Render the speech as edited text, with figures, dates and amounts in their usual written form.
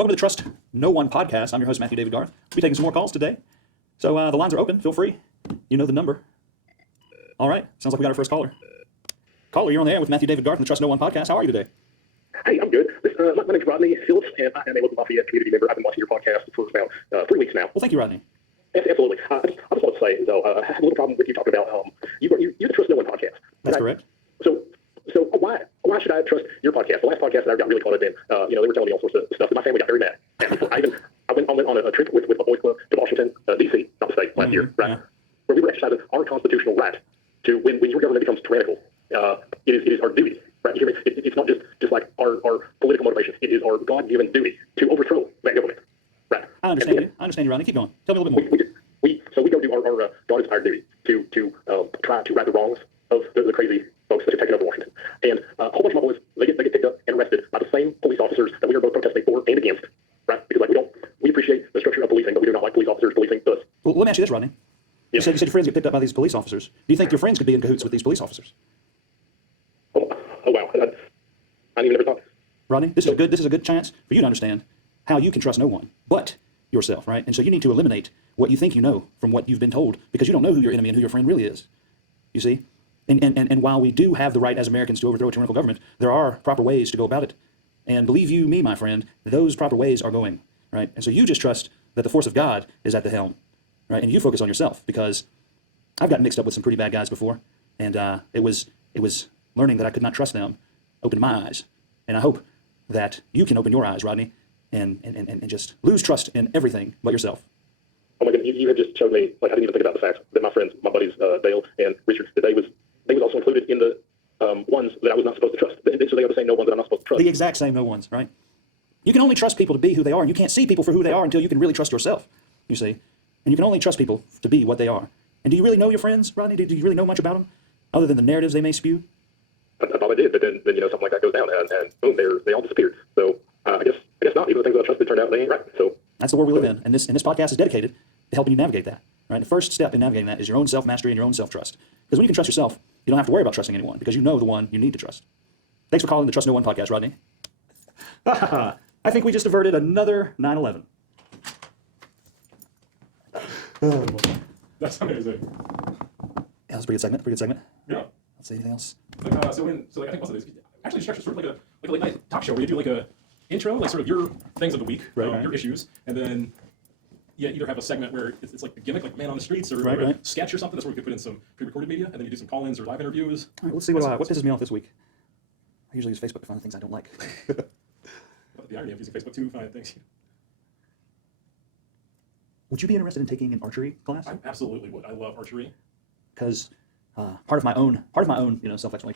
Welcome to the Trust No One podcast. I'm your host, Matthew David Garth. We'll be taking some more calls today. So the lines are open. Feel free. You know the number. All right. Sounds like we got our first caller. Caller, you're on the air with Matthew David Garth and the Trust No One podcast. How are you today? Hey, I'm good. My name's Rodney Phillips, and I am a local Lafayette community member. I've been watching your podcast for about 3 weeks now. Well, thank you, Rodney. Yes, absolutely. I just want to say, though, I have a little problem with you talking about you're the Trust No One podcast. That's correct. So why should I trust your podcast? The last podcast that I got really caught up in, they were telling me all sorts of stuff, and my family got very mad. And I went on a trip with my boys club to Washington, D.C., not the state, last year, right? Yeah. Where we were exercising our constitutional right to, when your government becomes tyrannical, it is our duty, right? You hear me? It's not just like our political motivation. It is our God-given duty to overthrow that government, right? I understand you, Rodney. Keep going. Tell me a little bit more. So we go do our God-inspired duty to try to right the wrongs of the crazy folks that have taken over Washington. And a whole bunch of my boys, they get picked up and arrested by the same police officers that we are both protesting for and against, right? Because we appreciate the structure of policing, but we do not like police officers policing us. Well, let me ask you this, Rodney. Yeah. You said your friends get picked up by these police officers. Do you think your friends could be in cahoots with these police officers? Oh wow. I even never thought. Rodney, this is a good chance for you to understand how you can trust no one but yourself, right? And so you need to eliminate what you think you know from what you've been told, because you don't know who your enemy and who your friend really is. You see? And while we do have the right as Americans to overthrow a tyrannical government, there are proper ways to go about it. And believe you me, my friend, those proper ways are going, right? And so you just trust that the force of God is at the helm, right? And you focus on yourself, because I've gotten mixed up with some pretty bad guys before, and it was learning that I could not trust them opened my eyes. And I hope that you can open your eyes, Rodney, and just lose trust in everything but yourself. Oh my goodness, you have just showed me, like, I didn't even think about the fact that my friends, my buddies, Dale and Richard, that they was also included in the ones that I was not supposed to trust. So they are the same no ones that I'm not supposed to trust. The exact same no ones, right? You can only trust people to be who they are, and you can't see people for who they are until you can really trust yourself, you see? And you can only trust people to be what they are. And do you really know your friends, Rodney? Do you really know much about them, other than the narratives they may spew? I thought I did, but then something like that goes down, and boom, they all disappeared. So I guess not. Even the things that I trusted turned out they ain't right. So that's the world we live in, and this podcast is dedicated to helping you navigate that. Right? The first step in navigating that is your own self-mastery and your own self-trust. Because when you can trust yourself, you don't have to worry about trusting anyone, because you know the one you need to trust. Thanks for calling the Trust No One podcast, Rodney. I think we just averted another 9/11. That's amazing. Yeah, that's a pretty good segment. Yeah. Let's see, anything else? I think most of these actually structure sort of like a late night talk show where you do like a intro, like sort of your things of the week, right. Your issues, and then either have a segment where it's like a gimmick, like Man on the Streets, or right. a sketch or something. That's where we could put in some pre-recorded media, and then you do some call-ins or live interviews. All right, let's see what pisses me off this week. I usually use Facebook to find the things I don't like. The irony of using Facebook to find things. Would you be interested in taking an archery class? I absolutely would. I love archery. Because part of my own, self-explanation.